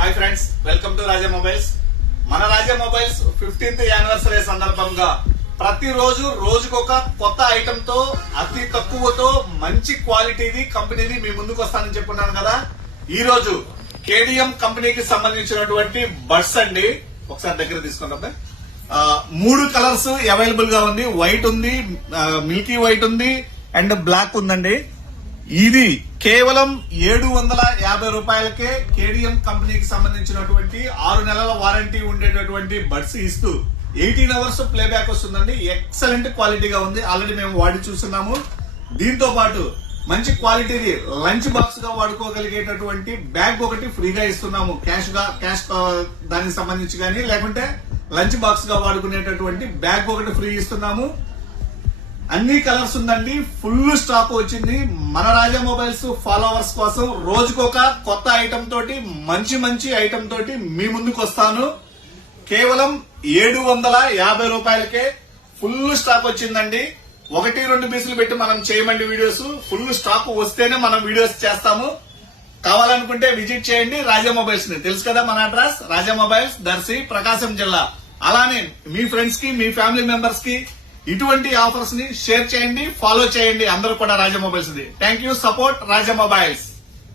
Hi friends, welcome to Raja mobiles. మన రాజా mobiles 15th anniversary సందర్భంగా ప్రతిరోజు రోజుకొక కొత్త ఐటమ్ తో అతి తక్కువతో మంచి క్వాలిటీది కంపెనీది మీ ముందుకు వస్తానని చెప్పుకున్నాను కదా. ఈ రోజు కేడిఎం కంపెనీకి సంబంధించినటువంటి బడ్స్ అండి. ఒకసారి దగ్గర తీసుకున్నప్పుడు 3 కలర్స్ అవైలబుల్ గా ఉంది. వైట్ ఉంది, మిల్కీ వైట్ ఉంది అండ్ బ్లాక్ ఉందండి. ఇది కేవలం 750 రూపాయలకే కేడిఎం కంపెనీకి సంబంధించినటువంటి 6 నెలల వారంటీ ఉండేటటువంటి బడ్స్ ఇస్తూ 18 అవర్స్ ప్లేబ్యాక్ వస్తుందండి. ఎక్సలెంట్ క్వాలిటీగా ఉంది. ఆల్రెడీ మేము వాడి చూస్తున్నాము. దీంతో పాటు మంచి క్వాలిటీది లంచ్ బాక్స్ గా వాడుకోగలిగేటటువంటి బ్యాగ్ ఒకటి ఫ్రీగా ఇస్తున్నాము. క్యాష్ దానికి సంబంధించి కానీ లేకుంటే లంచ్ బాక్స్ గా వాడుకునేటటువంటి బ్యాగ్ ఒకటి ఫ్రీ ఇస్తున్నాము. అన్ని కలర్స్ ఉందండి. ఫుల్ స్టాక్ వచ్చింది. మన రాజా మొబైల్స్ ఫాలోవర్స్ కోసం రోజుకొక కొత్త ఐటమ్ తోటి మంచి ఐటమ్ తోటి మీ ముందుకు వస్తాను. కేవలం 750 రూపాయలకే ఫుల్ స్టాక్ వచ్చిందండి. 1-2 పీసులు పెట్టి మనం చేయమండి వీడియోస్. ఫుల్ స్టాక్ వస్తేనే మనం వీడియోస్ చేస్తాము. కావాలనుకుంటే విజిట్ చేయండి రాజా మొబైల్స్ ని. తెలుసు కదా మన అడ్రస్, రాజా మొబైల్స్, దర్శి, ప్రకాశం జిల్లా. అలానే మీ ఫ్రెండ్స్ కి, మీ ఫ్యామిలీ మెంబర్స్ కి ఇటువంటి ఆఫర్స్ ని షేర్ చేయండి, ఫాలో చేయండి. అందరూ కూడా రాజా మొబైల్స్ ది. Thank you. Support Raja mobiles.